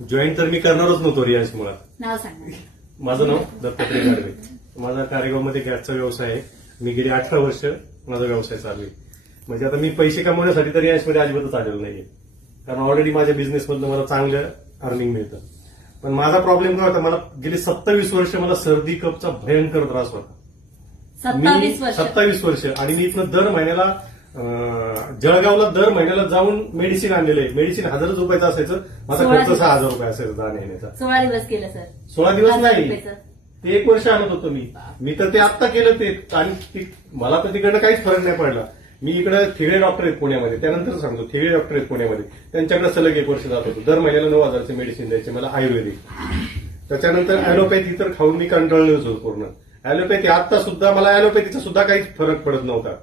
Join तर मी करणारच नव्हतो रियांश मुळात. नाव सांगा. माझं नाव दत्तात्रय गाडवे. माझा कारेगावमध्ये गॅसचा व्यवसाय आहे. मी गेली 18 वर्ष माझा व्यवसाय चालू आहे. म्हणजे आता मी पैसे कमवण्यासाठी तर रियांशमध्ये अजिबातच आलेलो नाहीये, कारण ऑलरेडी माझ्या बिझनेसमधनं मला चांगलं अर्निंग मिळतं. पण माझा प्रॉब्लेम काय होता, मला गेली 27 वर्ष मला सर्दी कपचा भयंकर त्रास होता. 27 वर्ष. आणि मी इथनं दर महिन्याला जळगावला दर महिन्याला जाऊन मेडिसिन आणलेलं आहे. मेडिसिन 1000 रुपयाचं असायचं, माझा खर्च 6000 रुपये असायचा जाण्या येण्याचा. 16 दिवस केलं सर. 16 दिवस नाही, रुपयाचं. ते 1 वर्ष आणत होतो मी तर ते आत्ता केलं ते. आणि मला तर तिकडनं काहीच फरक नाही पडला. मी इकडे थिगडे डॉक्टर आहेत पुण्यामध्ये, त्यानंतर सांगतो थिगडे डॉक्टर आहेत पुण्यामध्ये, त्यांच्याकडे सलग 1 वर्ष जात होतो. दर महिन्याला 9000चे मेडिसिन द्यायचे मला आयुर्वेदिक. त्याच्यानंतर अॅलोपॅथी तर खाऊन मी कंटाळलोच होतो पूर्ण. अॅलोपॅथी आता सुद्धा मला अॅलोपॅथीचा सुद्धा काहीच फरक पडत नव्हता.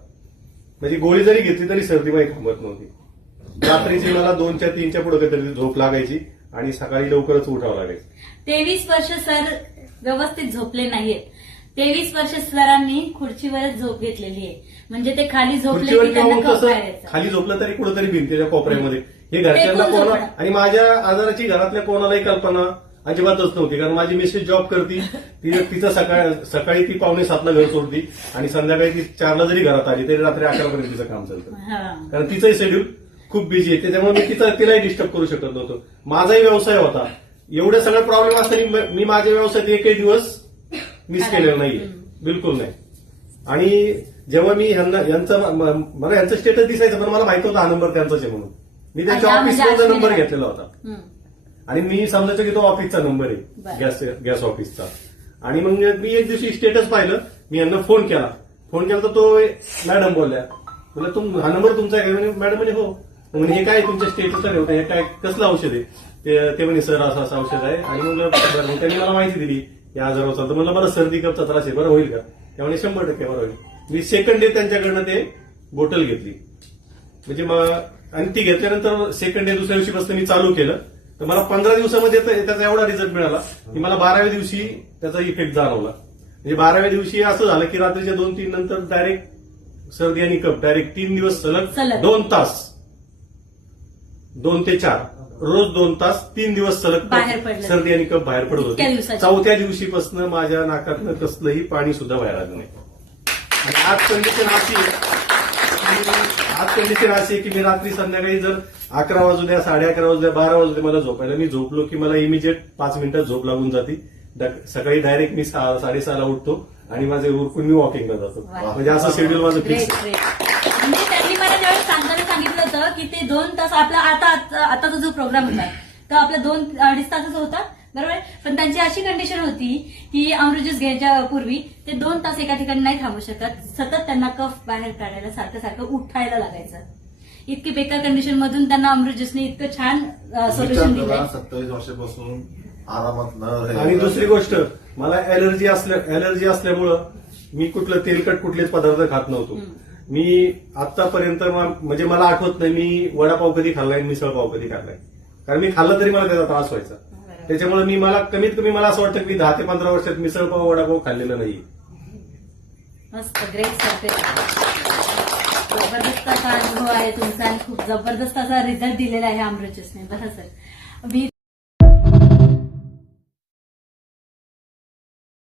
म्हणजे गोळी जरी घेतली तरी सर्दी माही थांबत नव्हती. रात्रीची मला 2च्या 3च्या पुढे कधीतरी झोप लागायची आणि सकाळी लवकरच उठावं लागायचं. 23 वर्ष सर व्यवस्थित झोपले नाहीयेत. 23 वर्ष सरांनी खुर्चीवरच झोप घेतलेली आहे. म्हणजे ते खाली झोपले खुर्चीवर की त्यांना किंवा कफ कसं बाहेर खाली झोपलं तरी कुठेतरी भिंतीच्या कोपऱ्यामध्ये. हे घरच्यांना टेकून कोणा झोपणं. आणि माझ्या आजाराची घरातल्या कोणालाही कल्पना अजिबातच नव्हती, कारण माझी मिसेस जॉब करती. तिचं सकाळी ती 6:45ला घर सोडती आणि संध्याकाळी ती 4ला जरी घरात आली तरी रात्री 11 पर्यंत तिचं काम चालतं. हा. कारण तिचंही शेड्यूल खूप बिझी आहे, त्याच्यामुळे मी तिलाही डिस्टर्ब करू शकत नव्हतो. माझाही व्यवसाय होता. एवढे सगळे प्रॉब्लेम असताना मी माझ्या व्यवसायात एकही दिवस मिस केलेला नाहीये, बिलकुल नाही. आणि जेव्हा मी मला यांचं स्टेटस दिसायचं, पण मला माहिती होता हा नंबर त्यांचाच आहे म्हणून. मी त्यांच्या ऑफिसचा नंबर घेतलेला होता आणि मी समजायचं की तो ऑफिसचा नंबर आहे, गॅस ऑफिसचा. आणि मग मी एक दिवशी स्टेटस पाहिलं, मी यांना फोन केला तर तो मॅडम बोलल्या, म्हणलं हा नंबर तुमचा आहे? मॅडम म्हणे हो. म्हणजे हे काय तुमच्या स्टेटसला ठेवतं, हे काय कसलं औषध आहे? ते म्हणे सर असं असं औषध आहे. आणि मग त्यांनी मला माहिती दिली या आजाराचा. तर म्हणलं मला सर्दी कपचा त्रास आहे, बरं होईल का? त्यामुळे 100% बरं होईल. मी सेकंड डे त्यांच्याकडनं ते बोटल घेतली. म्हणजे मग आणि ती घेतल्यानंतर सेकंड डे दुसऱ्या दिवशीपासून मी चालू केलं. तर मला 15 दिवसामध्ये त्याचा एवढा रिझल्ट मिळाला की मला 12व्या दिवशी त्याचा इफेक्ट जाणवला. म्हणजे 12व्या दिवशी असं झालं की रात्रीच्या 2-3 नंतर डायरेक्ट सर्दी आणि कफ डायरेक्ट 3 दिवस सलग 2 तास, 2 ते 4 रोज 2 तास 3 दिवस सलग सर्दी आणि कफ बाहेर पडत होते. 4थ्या दिवशीपासून माझ्या नाकातनं कसलंही पाणी सुद्धा बाहेर आलं नाही. आणि आज कंडिशन अशी आहे की मी रात्री संध्याकाळी जर 11 वाजू द्या, 11:30 वाजू द्या, 12 वाजू द्या, मला झोपायला, मी झोपलो की मला इमिजिएट 5 मिनिटात झोप लागून जाते. सकाळी डायरेक्ट मी 6:30ला उठतो आणि माझे उरकून मी वॉकिंगला जातो. म्हणजे असं शेड्यूल माझं फिक्स. म्हणजे त्यांनी मला ज्यावेळेस सांगताना सांगितलं होतं की ते 2 तास आपला आता जो प्रोग्राम होता तो आपला 2-2.5 तासाचा होता, बरोबर. पण त्यांची अशी कंडिशन होती की अमृत ज्यूस घ्यायच्या पूर्वी ते 2 तास एका ठिकाणी नाही थांबू शकत. सतत त्यांना कफ बाहेर काढायला सारखं उठायला लागायचं. इतकी बेकार कंडिशन मधून त्यांना अमृत ज्यूसने इतकं छान सोल्युशन दिलं. 27 वर्षापासून आरामात न. आणि दुसरी गोष्ट, मला ॲलर्जी असल्यामुळं मी कुठलं तेलकट कुठलेच पदार्थ खात नव्हतो. मी आतापर्यंत म्हणजे मला आठवत नाही मी वडापाव कधी खाल्लाय, मिसळपाव कधी खाल्लाय. कारण मी खाल्लं तरी मला त्याचा त्रास व्हायचा. त्याच्यामुळे मला कमीत कमी मला असं वाटतं की 10 ते 15 वर्षात मिसळपाव वडापाव खाल्लेलं नाही. मस्त, ग्रेट सर. जबरदस्त असा अनुभव आहे तुमचा आणि खूप जबरदस्त असा रिझल्ट दिलेला आहे अमृत ज्यूसने. बघा सर, मी